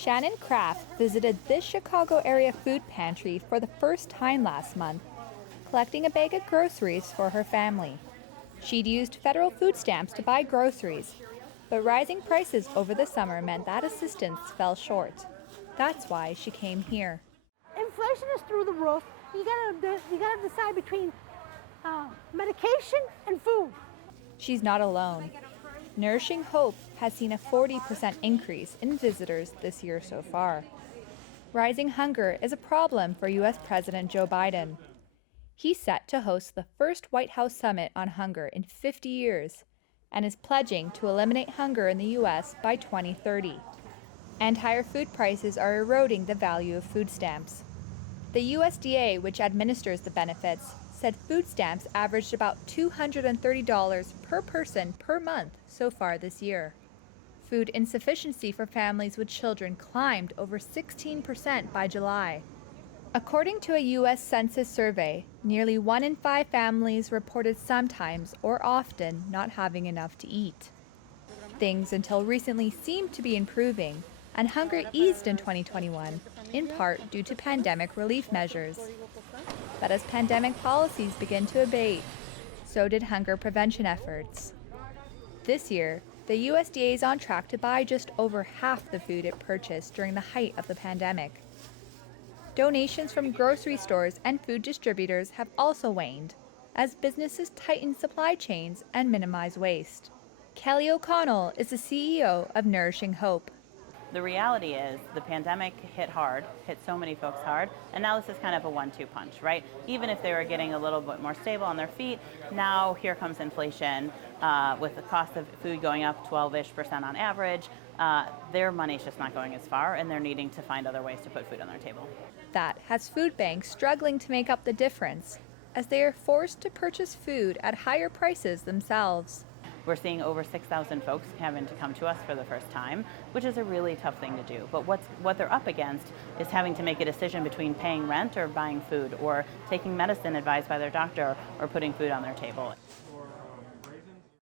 Shannon Kraft visited this Chicago area food pantry for the first time last month, collecting a bag of groceries for her family. She'd used federal food stamps to buy groceries, but rising prices over the summer meant that assistance fell short. That's why she came here. Inflation is through the roof. You gotta decide between medication and food. She's not alone. Nourishing Hope has seen a 40% increase in visitors this year so far. Rising hunger is a problem for U.S. President Joe Biden. He's set to host the first White House summit on hunger in 50 years and is pledging to eliminate hunger in the U.S. by 2030. And higher food prices are eroding the value of food stamps. The USDA, which administers the benefits, said food stamps averaged about $230 per person per month so far this year. Food insufficiency for families with children climbed over 16% by July. According to a U.S. Census survey, nearly 1 in 5 families reported sometimes or often not having enough to eat. Things until recently seemed to be improving, and hunger eased in 2021, in part due to pandemic relief measures. But as pandemic policies begin to abate, so did hunger prevention efforts. This year, the USDA is on track to buy just over half the food it purchased during the height of the pandemic. Donations from grocery stores and food distributors have also waned, as businesses tighten supply chains and minimize waste. Kelly O'Connell is the CEO of Nourishing Hope. The reality is the pandemic hit so many folks hard, and now this is kind of a 1-2 punch, right? Even if they were getting a little bit more stable on their feet, now here comes inflation with the cost of food going up 12-ish% on average. Their money's just not going as far, and they're needing to find other ways to put food on their table. That has food banks struggling to make up the difference, as they are forced to purchase food at higher prices themselves. We're seeing over 6,000 folks having to come to us for the first time, which is a really tough thing to do. But what they're up against is having to make a decision between paying rent or buying food, or taking medicine advised by their doctor, or putting food on their table.